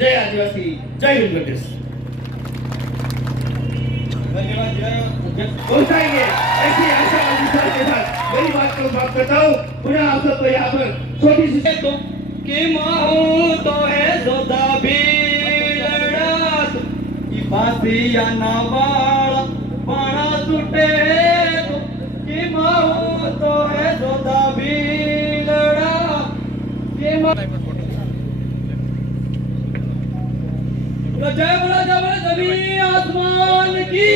जय आदिवासी, जय वेंकटेश। पहुंचाएंगे ऐसी आशा और विश्वास के साथ मेरी बात को समाप्त करता हूँ। पुनः आप सबको यहाँ पर छोटी सी कि माहू तो है जोधा भी लड़ात बासिया नावाड़ा पाना सुटे कि माहू तो है जोधा भी लड़ा जय बोला जमीन आसमान की।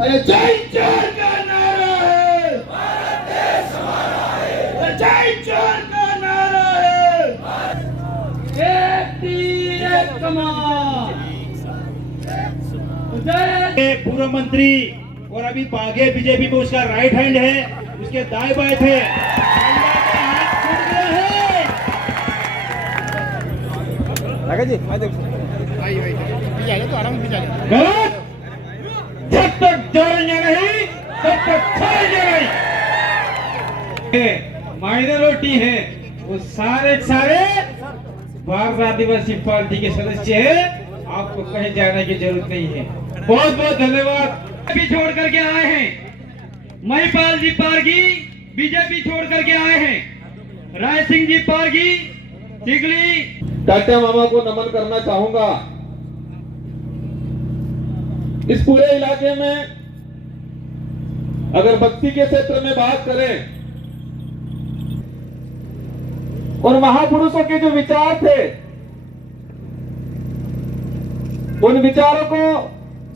अरे जय जोर का नारा है, भारत देश हमारा है। जय जोर का नारा है, एक तीर एक कमान। जय पूर्व मंत्री और अभी आगे बीजेपी में उसका राइट हैंड है, उसके दाएं बाएं थे, गलत। जब तक जोड़ेंगे नहीं तब तक छोड़ेंगे नहीं। मायने रोटी है वो सारे भारत आदिवासी पार्टी के सदस्य है, आपको कहीं जाने की जरूरत नहीं है। बहुत बहुत धन्यवाद। भी छोड़ करके आए हैं महिपाल जी पारगी, बीजेपी छोड़ करके आए हैं राय सिंह जी पारगी चिगली। टाटा मामा को नमन करना चाहूंगा। इस पूरे इलाके में अगर बस्ती के क्षेत्र में बात करें और महापुरुषों के जो विचार थे उन विचारों को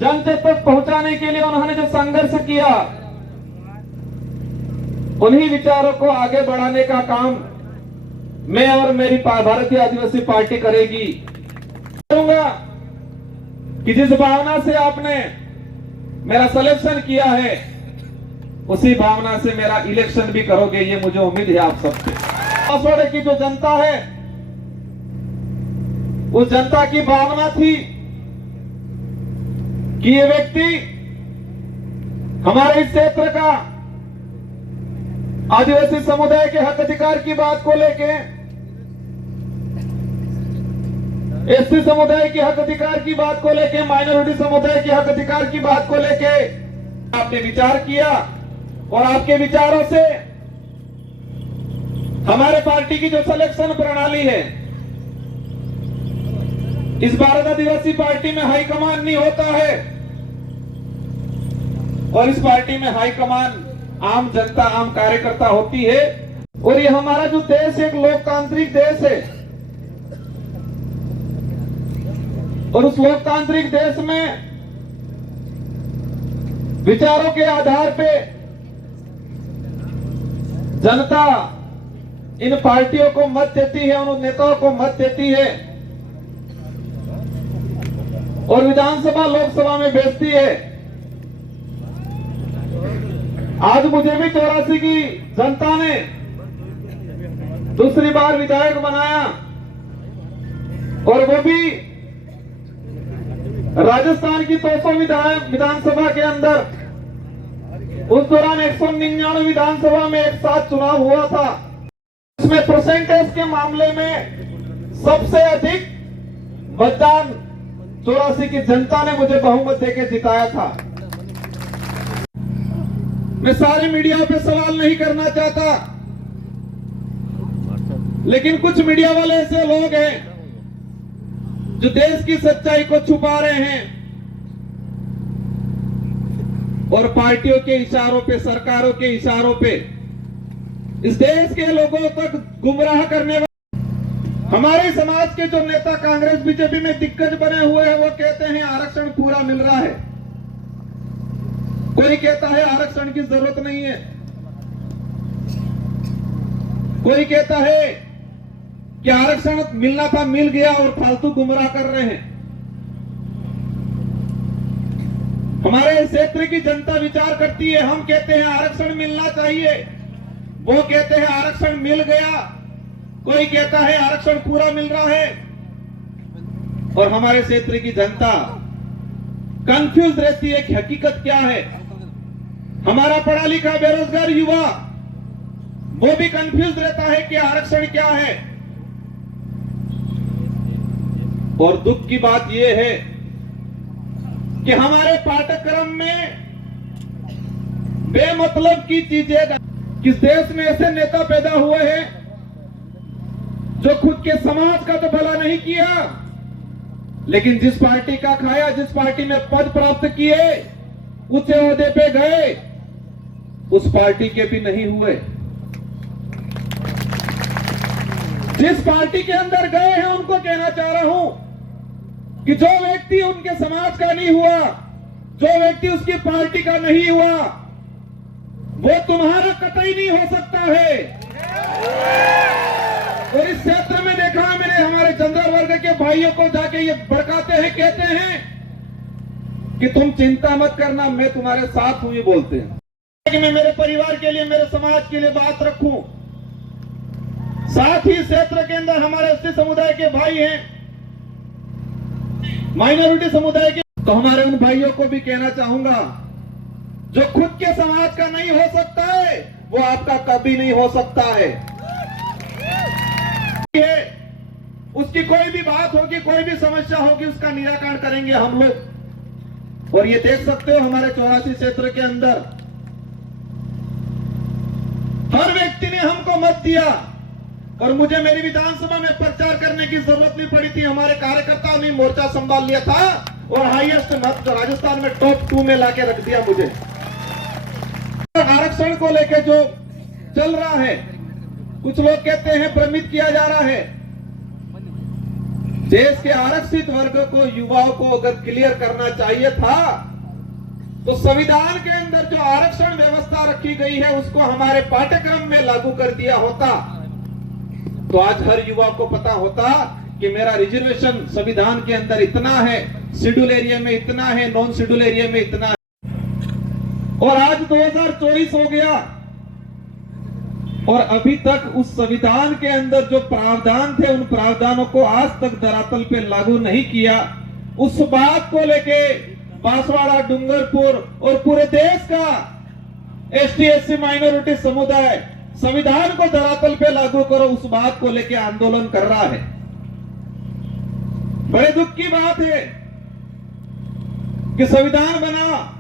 जन तक पहुंचाने के लिए उन्होंने जो संघर्ष किया उन्हीं विचारों को आगे बढ़ाने का काम मैं और मेरी भारतीय आदिवासी पार्टी करेगी। करूंगा कि जिस भावना से आपने मेरा सिलेक्शन किया है उसी भावना से मेरा इलेक्शन भी करोगे, ये मुझे उम्मीद है आप सबसे। बांसवाड़े की जो जनता है उस जनता की भावना थी कि ये व्यक्ति हमारे इस क्षेत्र का आदिवासी समुदाय के हक अधिकार की बात को लेके, एसटी समुदाय के हक अधिकार की बात को लेके, माइनॉरिटी समुदाय के हक अधिकार की बात को लेके आपने विचार किया और आपके विचारों से हमारे पार्टी की जो सिलेक्शन प्रणाली है, इस भारत आदिवासी पार्टी में हाईकमान नहीं होता है और इस पार्टी में हाईकमान आम जनता, आम कार्यकर्ता होती है। और ये हमारा जो देश एक लोकतांत्रिक देश है और उस लोकतांत्रिक देश में विचारों के आधार पे जनता इन पार्टियों को मत देती है, उन नेताओं को मत देती है और विधानसभा लोकसभा में भेजती है। आज मुझे भी 84 की जनता ने दूसरी बार विधायक बनाया और वो भी राजस्थान की 200 विधानसभा के अंदर। उस दौरान 199 विधानसभा में एक साथ चुनाव हुआ था। इसमें परसेंटेज के मामले में सबसे अधिक मतदान 84 की जनता ने मुझे बहुमत देकर जिताया था। मैं सारी मीडिया पे सवाल नहीं करना चाहता, लेकिन कुछ मीडिया वाले ऐसे लोग हैं जो देश की सच्चाई को छुपा रहे हैं और पार्टियों के इशारों पे, सरकारों के इशारों पे इस देश के लोगों तक गुमराह करने वाले हमारे समाज के जो नेता कांग्रेस बीजेपी में दिग्गज बने हुए हैं वो कहते हैं आरक्षण पूरा मिल रहा है, कोई कहता है आरक्षण की जरूरत नहीं है, कोई कहता है कि आरक्षण मिलना था मिल गया और फालतू गुमराह कर रहे हैं। हमारे क्षेत्र की जनता विचार करती है, हम कहते हैं आरक्षण मिलना चाहिए, वो कहते हैं आरक्षण मिल गया, कोई कहता है आरक्षण पूरा मिल रहा है और हमारे क्षेत्र की जनता कंफ्यूज रहती है कि हकीकत क्या है। हमारा पढ़ा लिखा बेरोजगार युवा वो भी कंफ्यूज रहता है कि आरक्षण क्या है। और दुख की बात यह है कि हमारे पाठ्यक्रम में बेमतलब की चीजें, किस देश में ऐसे नेता पैदा हुए हैं जो खुद के समाज का तो भला नहीं किया, लेकिन जिस पार्टी का खाया, जिस पार्टी में पद प्राप्त किए, उच्च ओहदे पे गए, उस पार्टी के भी नहीं हुए। जिस पार्टी के अंदर गए हैं उनको कहना चाह रहा हूं कि जो व्यक्ति उनके समाज का नहीं हुआ, जो व्यक्ति उसकी पार्टी का नहीं हुआ, वो तुम्हारा कतई नहीं हो सकता है। और इस क्षेत्र में देखा है मैंने, हमारे जनरल वर्ग के भाइयों को जाके ये भड़काते हैं, कहते हैं कि तुम चिंता मत करना, मैं तुम्हारे साथ हूं, ये बोलते हैं कि मैं मेरे परिवार के लिए, मेरे समाज के लिए बात रखूं। साथ ही क्षेत्र के अंदर हमारे एसटी समुदाय के भाई हैं, माइनॉरिटी समुदाय के, तो हमारे उन भाइयों को भी कहना चाहूंगा, जो खुद के समाज का नहीं हो सकता है वो आपका कभी नहीं हो सकता है। उसकी कोई भी बात होगी, कोई भी समस्या होगी, उसका निराकरण करेंगे हम लोग। और ये देख सकते हो हमारे 84 क्षेत्र के अंदर हर व्यक्ति ने हमको मत दिया, और मुझे मेरी विधानसभा में प्रचार करने की जरूरत नहीं पड़ी थी। हमारे कार्यकर्ताओं ने मोर्चा संभाल लिया था और हाईएस्ट मत राजस्थान में टॉप 2 में लाके रख दिया मुझे। आरक्षण को लेकर जो चल रहा है, कुछ लोग कहते हैं भ्रमित किया जा रहा है। देश के आरक्षित वर्ग को, युवाओं को अगर क्लियर करना चाहिए था तो संविधान के अंदर जो आरक्षण व्यवस्था रखी गई है उसको हमारे पाठ्यक्रम में लागू कर दिया होता, तो आज हर युवा को पता होता कि मेरा रिजर्वेशन संविधान के अंदर इतना है, शेड्यूल एरिया में इतना है, नॉन शेड्यूल एरिया में इतना है। और आज 2024 हो गया और अभी तक उस संविधान के अंदर जो प्रावधान थे, उन प्रावधानों को आज तक धरातल पे लागू नहीं किया। उस बात को लेके बांसवाड़ा, डूंगरपुर और पूरे देश का एसटी/एससी माइनॉरिटी समुदाय संविधान को धरातल पे लागू करो, उस बात को लेके आंदोलन कर रहा है। बड़े दुख की बात है कि संविधान बना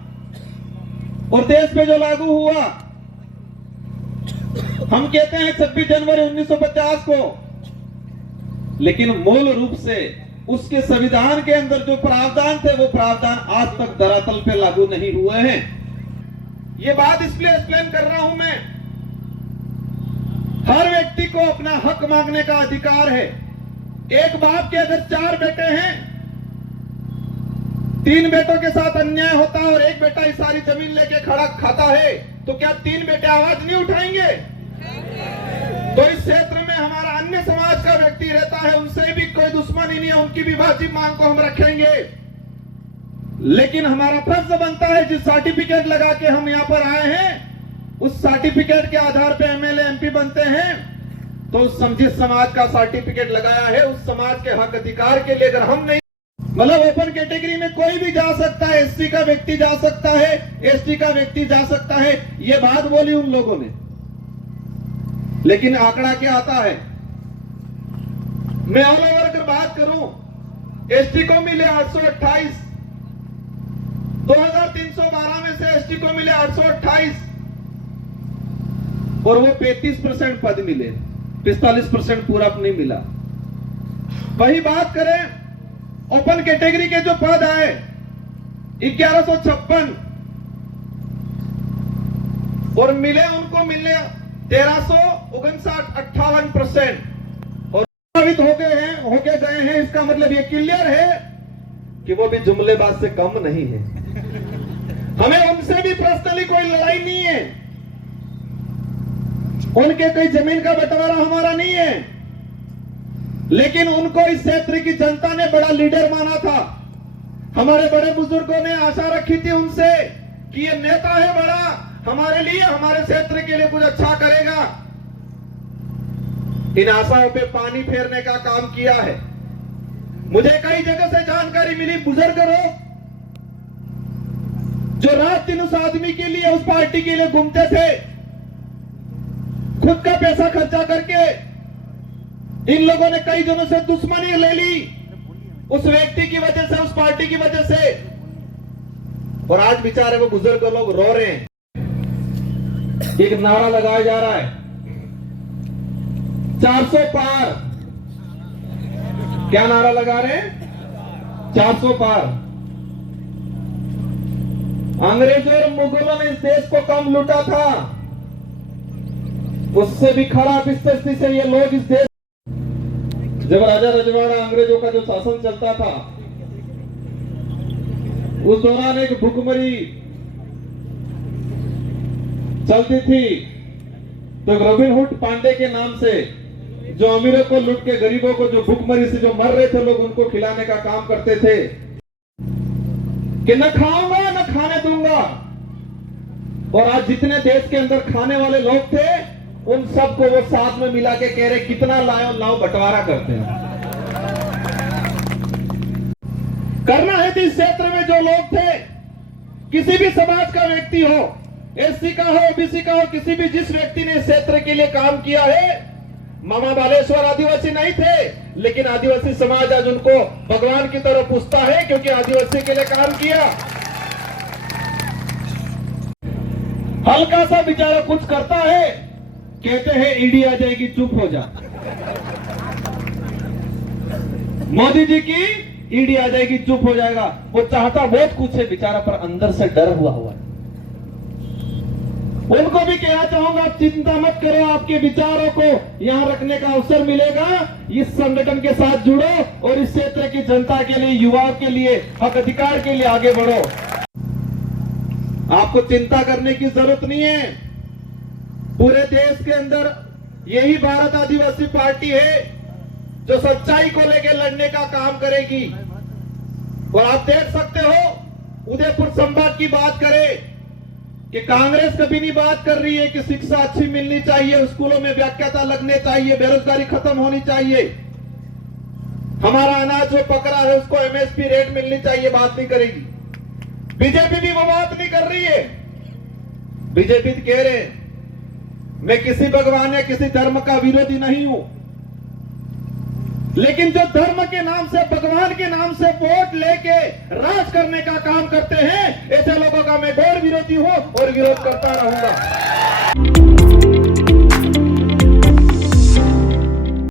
और देश पे जो लागू हुआ, हम कहते हैं 26 जनवरी 1950 को, लेकिन मूल रूप से उसके संविधान के अंदर जो प्रावधान थे वो प्रावधान आज तक धरातल पे लागू नहीं हुए हैं। ये बात इसलिए एक्सप्लेन कर रहा हूं मैं, हर व्यक्ति को अपना हक मांगने का अधिकार है। एक बाप के अगर 4 बेटे हैं, 3 बेटों के साथ अन्याय होता है और एक बेटा ही सारी जमीन लेके खड़ा खाता है, तो क्या 3 बेटे आवाज नहीं उठाएंगे? तो इस क्षेत्र में हमारा अन्य समाज का व्यक्ति रहता है, उनसे भी कोई दुश्मनी नहीं है, उनकी भी वाजिब मांग को हम रखेंगे। लेकिन हमारा फर्ज बनता है, जिस सर्टिफिकेट लगा के हम यहाँ पर आए हैं, उस सर्टिफिकेट के आधार पे एमएलए एमपी बनते हैं, तो उस जिस समाज का सर्टिफिकेट लगाया है उस समाज के हक अधिकार के लिए अगर हम नहीं, मतलब ओपन कैटेगरी में कोई भी जा सकता है, एससी का व्यक्ति जा सकता है, एसटी का व्यक्ति जा सकता है, ये बात बोली उन लोगों ने। लेकिन आंकड़ा क्या आता है? मैं ऑल ओवर अगर बात करूं, एसटी को मिले 828, 2312 में से एसटी को मिले 828 और वो 35% पद मिले, 45% पूरा नहीं मिला। वही बात करें ओपन कैटेगरी के जो पद आए 1156 और मिले उनको मिले 1359 और प्रभावित होके गए हैं। इसका मतलब ये क्लियर है कि वो भी जुमलेबाज से कम नहीं है। हमें उनसे भी पर्सनली कोई लड़ाई नहीं है, उनके कोई जमीन का बंटवारा हमारा नहीं है, लेकिन उनको इस क्षेत्र की जनता ने बड़ा लीडर माना था। हमारे बड़े बुजुर्गों ने आशा रखी थी उनसे कि ये नेता है बड़ा, हमारे लिए, हमारे क्षेत्र के लिए कुछ अच्छा करेगा। इन आशाओं पे पानी फेरने का काम किया है। मुझे कई जगह से जानकारी मिली, बुजुर्ग लोग जो रात दिन उस आदमी के लिए, उस पार्टी के लिए घूमते थे, खुद का पैसा खर्चा करके इन लोगों ने कई जनों से दुश्मनी ले ली उस व्यक्ति की वजह से, उस पार्टी की वजह से। और आज बेचारे वो बुजुर्ग लोग रो रहे हैं। एक नारा लगाया जा रहा है 400 पार। क्या नारा लगा रहे हैं? 400 पार। अंग्रेजों और मुगलों ने इस देश को कम लूटा था, उससे भी खराब स्थिति से ये लोग इस देश। जब राजा रजवाड़ा अंग्रेजों का जो शासन चलता था, उस दौरान एक भुखमरी चलती थी। तो रॉबिन हुड पांडे के नाम से जो अमीरों को लूट के गरीबों को, जो भुखमरी से जो मर रहे थे लोग, उनको खिलाने का काम करते थे कि न खाऊंगा न खाने दूंगा। और आज जितने देश के अंदर खाने वाले लोग थे, उन सबको वो साथ में मिला के कह रहे कितना लाओ लाओ, बंटवारा करते हैं। करना है तो इस क्षेत्र में जो लोग थे, किसी भी समाज का व्यक्ति हो, एससी का हो, ओबीसी का हो, किसी भी जिस व्यक्ति ने इस क्षेत्र के लिए काम किया है। मामा बालेश्वर आदिवासी नहीं थे, लेकिन आदिवासी समाज आज उनको भगवान की तरह पूछता है, क्योंकि आदिवासी के लिए काम किया। हल्का सा बेचारा कुछ करता है, कहते हैं ईडी आ जाएगी, चुप हो जा। मोदी जी की ईडी आ जाएगी, चुप हो जाएगा। वो चाहता बहुत कुछ है बेचारा, पर अंदर से डर हुआ है। उनको भी कहना चाहूंगा, आप चिंता मत करो, आपके विचारों को यहां रखने का अवसर मिलेगा। इस संगठन के साथ जुड़ो और इस क्षेत्र की जनता के लिए, युवाओं के लिए, हक अधिकार के लिए आगे बढ़ो। आपको चिंता करने की जरूरत नहीं है। पूरे देश के अंदर यही भारत आदिवासी पार्टी है जो सच्चाई को लेकर लड़ने का काम करेगी। और आप देख सकते हो, उदयपुर संभाग की बात करें कि कांग्रेस कभी नहीं बात कर रही है कि शिक्षा अच्छी मिलनी चाहिए, स्कूलों में व्याख्याता लगने चाहिए, बेरोजगारी खत्म होनी चाहिए, हमारा अनाज जो पक रहा है उसको एमएसपी रेट मिलनी चाहिए, बात नहीं करेगी। बीजेपी भी वो बात नहीं कर रही है। बीजेपी कह रहे हैं मैं किसी भगवान या किसी धर्म का विरोधी नहीं हूं, लेकिन जो धर्म के नाम से, भगवान के नाम से वोट लेके राज करने का काम करते हैं, ऐसे लोगों का मैं घोर विरोधी हूं और विरोध करता रहूंगा।